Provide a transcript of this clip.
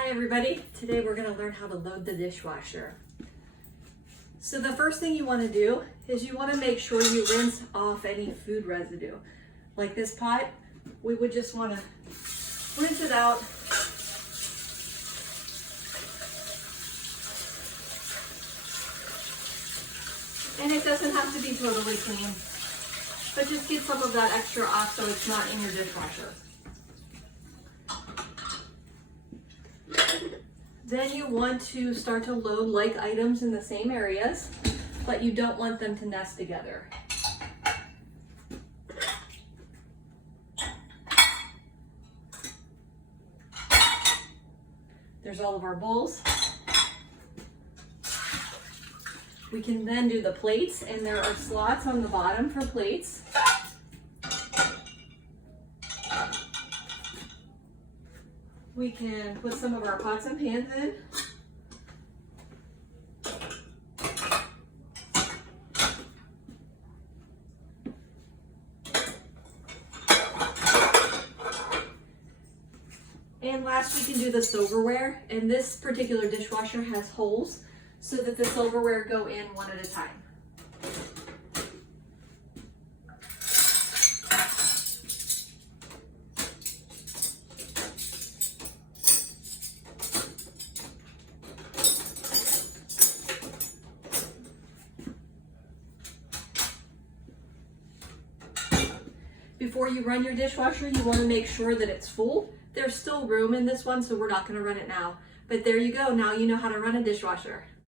Hi everybody, today we're going to learn how to load the dishwasher. So the first thing you want to do is you want to make sure you rinse off any food residue. Like this pot, we would just want to rinse it out. And it doesn't have to be totally clean, but just get some of that extra off so it's not in your dishwasher. Then you want to start to load like items in the same areas, but you don't want them to nest together. There's all of our bowls. We can then do the plates, and there are slots on the bottom for plates. We can put some of our pots and pans in. And last, we can do the silverware, and this particular dishwasher has holes so that the silverware go in one at a time. Before you run your dishwasher, you want to make sure that it's full. There's still room in this one, so we're not going to run it now. But there you go. Now you know how to run a dishwasher.